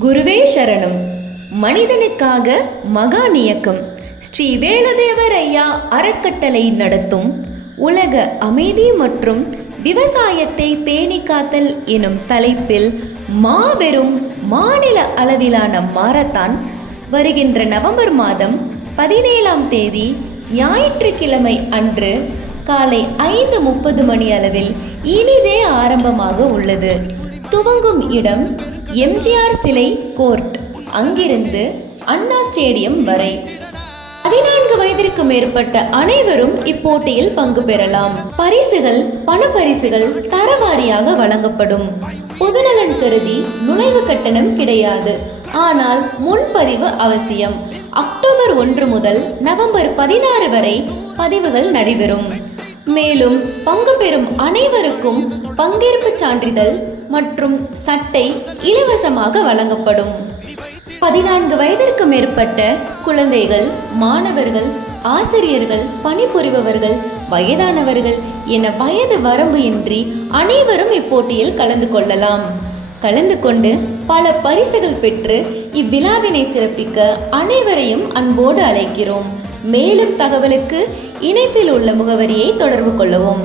குருவே சரணம். மனிதனுக்காக மகான் இயக்கம் ஸ்ரீ வேலதேவர் ஐயா அறக்கட்டளை நடத்தும். உலக அமைதி மற்றும் விவசாயத்தை பேணி காத்தல் எனும் தலைப்பில் மாபெரும் மாநில அளவிலான மாரத்தான் வருகின்ற நவம்பர் மாதம் பதினேழாம் தேதி ஞாயிற்றுக்கிழமை அன்று காலை ஐந்து முப்பது மணி அளவில் இனிதே ஆரம்பமாக உள்ளது. துவங்கும் இடம் எம்ஜிஆர் சிலை கோர்ட். அங்கிருந்து அண்ணா ஸ்டேடியம் வரை. பதினான்கு வயதிற்கு மேற்பட்ட அனைவரும் இப்போட்டியில் பங்கு பெறலாம். பரிசுகள் பணப்பரிசுகள் தரவாரியாக வழங்கப்படும். பொதுநலன் கருதி நுழைவு கட்டணம் கிடையாது. ஆனால் முன்பதிவு அவசியம். அக்டோபர் ஒன்று முதல் நவம்பர் பதினாறு வரை பதிவுகள் நடைபெறும். மேலும் பங்கு பெறும் அனைவருக்கும் பங்கேற்பு சான்றிதழ் மற்றும் சட்டை இலவசமாக வழங்கப்படும். பதினான்கு வயதிற்கு மேற்பட்ட குழந்தைகள் மாணவர்கள் ஆசிரியர்கள் பணிபுரிபவர்கள் வயதானவர்கள் என வயது வரம்பு இன்றி அனைவரும் இப்போட்டியில் கலந்து கொள்ளலாம். கலந்து கொண்டு பல பரிசுகள் பெற்று இவ்விழாவினை சிறப்பிக்க அனைவரையும் அன்போடு அழைக்கிறோம். மேலும் தகவலுக்கு இணைப்பில் உள்ள முகவரியை தொடர்பு கொள்ளவும்.